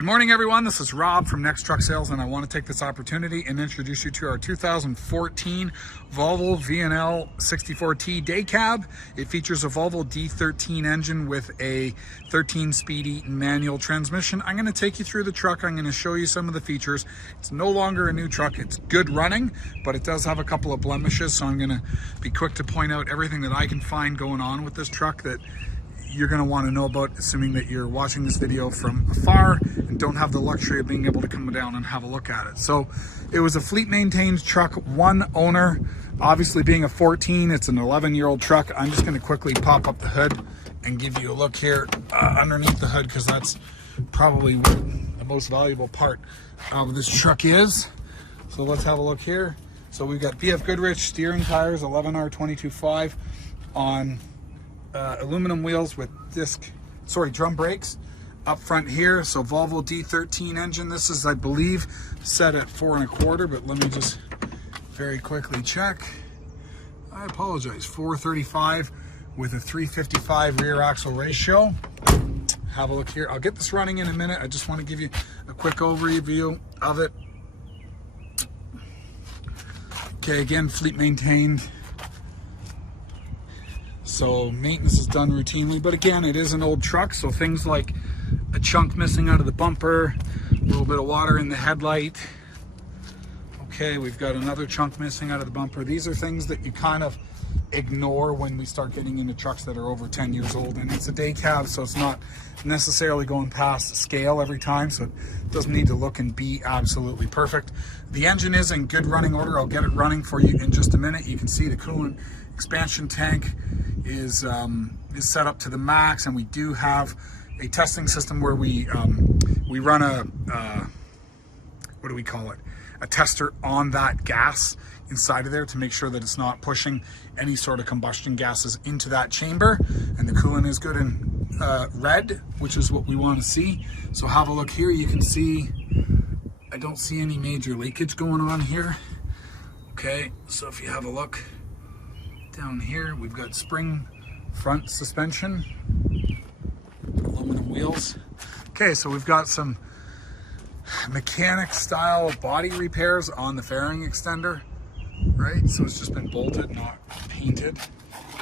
Good morning, everyone. This is Rob from Next Truck Sales, and I want to take this opportunity and introduce you to our 2014 Volvo VNL64T Day Cab. It features a Volvo D13 engine with a 13-speed Eaton manual transmission. I'm going to take you through the truck. I'm going to show you some of the features. It's no longer a new truck. It's good running, but it does have a couple of blemishes, so I'm going to be quick to point out everything that I can find going on with this truck that you're going to want to know about, assuming that you're watching this video from afar and don't have the luxury of being able to come down and have a look at it. So it was a fleet maintained truck, one owner. Obviously, being a 14, it's an 11-year-old truck. I'm just going to quickly pop up the hood and give you a look here underneath the hood, because that's probably what the most valuable part of this truck is. So let's have a look here. So we've got BF Goodrich steering tires, 11R22.5 on aluminum wheels with drum brakes up front here. So Volvo D13 engine. This is, I believe, set at 4 1/4, but let me just very quickly check. I apologize, 435 with a 355 rear axle ratio. Have a look here. I'll get this running in a minute. I just want to give you a quick overview of it. Okay, again, fleet maintained. So maintenance is done routinely, but again, it is an old truck, so things like a chunk missing out of the bumper, a little bit of water in the headlight. Okay, we've got another chunk missing out of the bumper. These are things that you kind of ignore when we start getting into trucks that are over 10 years old, and it's a day cab, so it's not necessarily going past scale every time, so it doesn't need to look and be absolutely perfect. The engine is in good running order. I'll get it running for you in just a minute. You can see the coolant expansion tank is set up to the max, and we do have a testing system where we run a what do we call it, a tester on that gas inside of there to make sure that it's not pushing any sort of combustion gases into that chamber, and the coolant is good in red, which is what we want to see. So have a look here. You can see I don't see any major leakage going on here. Okay, so if you have a look down here, we've got spring front suspension, aluminum wheels. Okay, so we've got some mechanic style body repairs on the fairing extender, right? So it's just been bolted, not painted.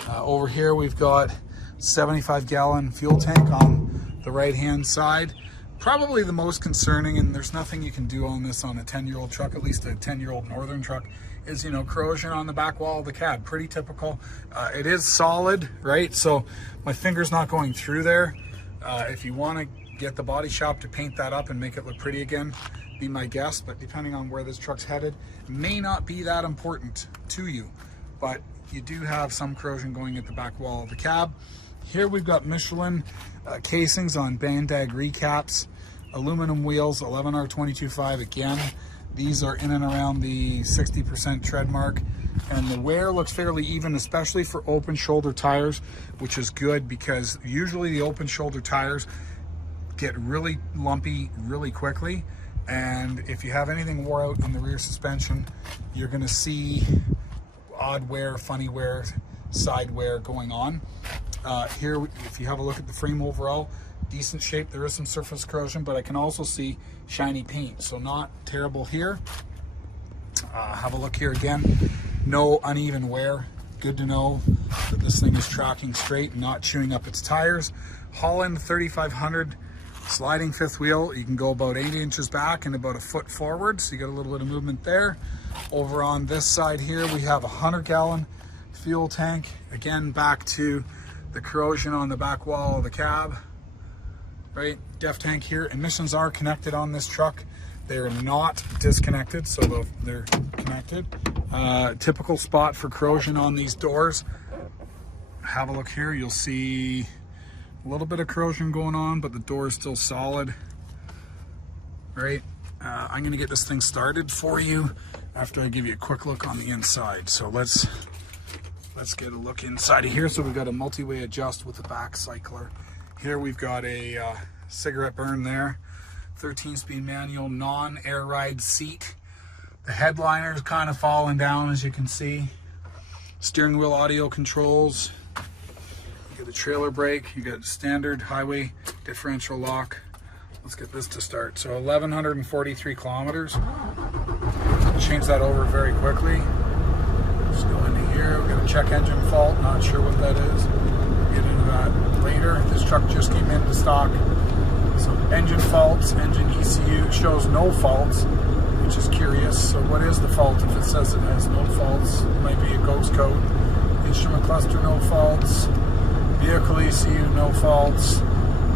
Over here we've got 75-gallon fuel tank on the right hand side. Probably the most concerning, and there's nothing you can do on this on a 10-year-old truck, at least a 10-year-old northern truck, is, you know, corrosion on the back wall of the cab. Pretty typical. It is solid, right? So my finger's not going through there. If you want to get the body shop to paint that up and make it look pretty again, be my guest, but depending on where this truck's headed, may not be that important to you. But you do have some corrosion going at the back wall of the cab. Here we've got Michelin casings on bandag recaps, aluminum wheels, 11R22.5 again. These are in and around the 60% tread mark, and the wear looks fairly even, especially for open shoulder tires, which is good because usually the open shoulder tires get really lumpy really quickly, and if you have anything wore out in the rear suspension, you're going to see odd wear, funny wear, side wear going on. Here, if you have a look at the frame overall, decent shape. There is some surface corrosion, but I can also see shiny paint, so not terrible here. Have a look here again. No uneven wear. Good to know that this thing is tracking straight and not chewing up its tires. Holland 3500 sliding fifth wheel. You can go about 8 inches back and about a foot forward, so you get a little bit of movement there. Over on this side here, we have a 100-gallon fuel tank. Again, back to the corrosion on the back wall of the cab. Right, def tank here. Emissions are connected on this truck. They're not disconnected, so they're connected. Typical spot for corrosion on these doors. Have a look here. You'll see a little bit of corrosion going on, but the door is still solid. Right. I'm going to get this thing started for you after I give you a quick look on the inside. So let's get a look inside of here. So we've got a multi-way adjust with a back cycler. Here we've got a cigarette burn there, 13-speed manual, non-air ride seat. The headliner is kind of falling down, as you can see. Steering wheel audio controls. You got a trailer brake. You got standard highway differential lock, Let's get this to start. So 1,143 kilometers. Change that over very quickly. Just go into here. We've got a check engine fault. Not sure what that is. We'll get into that later. This truck just came into stock. So engine faults, engine ECU shows no faults, which is curious. So what is the fault if it says it has no faults? It might be a ghost code. Instrument cluster, no faults. Vehicle ECU, no faults.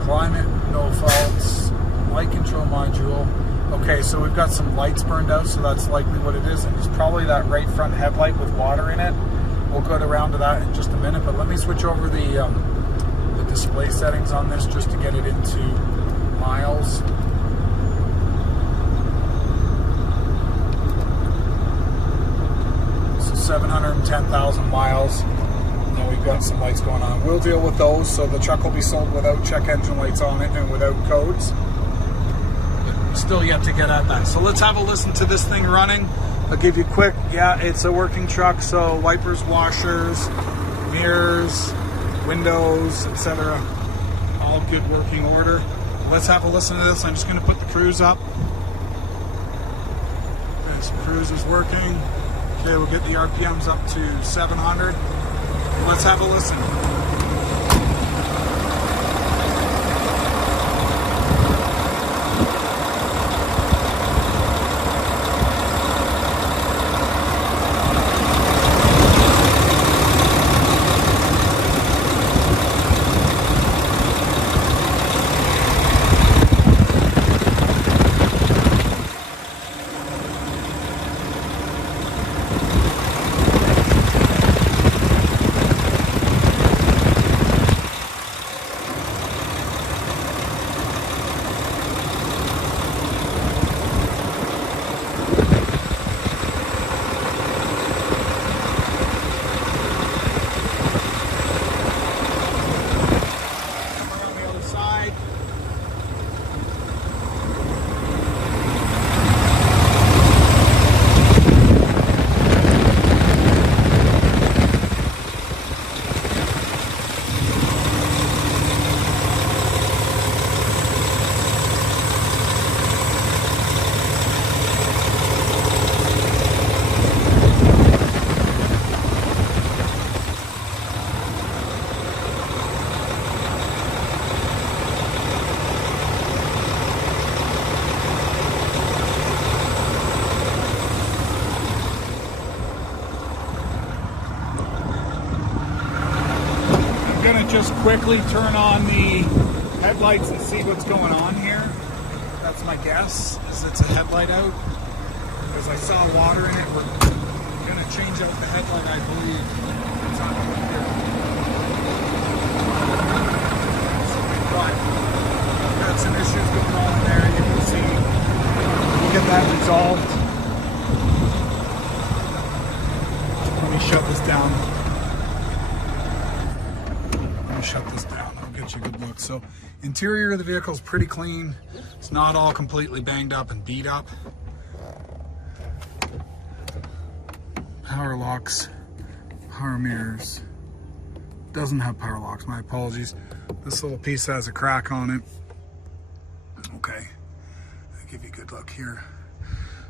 Climate, no faults. Light control module. Okay, so we've got some lights burned out, so that's likely what it is. And it's probably that right front headlight with water in it. We'll go around to that in just a minute, but let me switch over the display settings on this just to get it into miles. So 710,000 miles. Now we've got some lights going on. We'll deal with those, so the truck will be sold without check engine lights on it and without codes. But still yet to get at that. So let's have a listen to this thing running. I'll give you quick, yeah, it's a working truck, so wipers, washers, mirrors, windows, etc. All good working order. Let's have a listen to this. I'm just going to put the cruise up. This cruise is working. Okay, we'll get the RPMs up to 700. Let's have a listen. Just quickly turn on the headlights and see what's going on here. That's my guess, is it's a headlight out. Because I saw water in it. We're going to change out the headlight, I believe. It's on here. But we've got some issues going on in there. You can see. We'll get that resolved. Let me shut this down. Shut this down. I'll get you a good look. So interior of the vehicle is pretty clean. It's not all completely banged up and beat up. Power locks, power mirrors. Doesn't have power locks, my apologies. This little piece has a crack on it. Okay, I'll give you a good look here.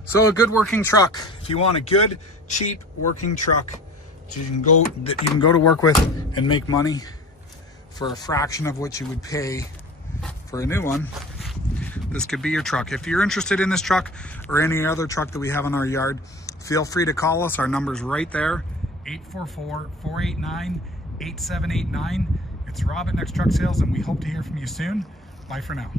So a good working truck. If you want a good, cheap working truck that you can go to work with and make money for a fraction of what you would pay for a new one, this could be your truck. If you're interested in this truck or any other truck that we have in our yard, feel free to call us. Our number's right there, 844-489-8789. It's Rob at Next Truck Sales, and we hope to hear from you soon. Bye for now.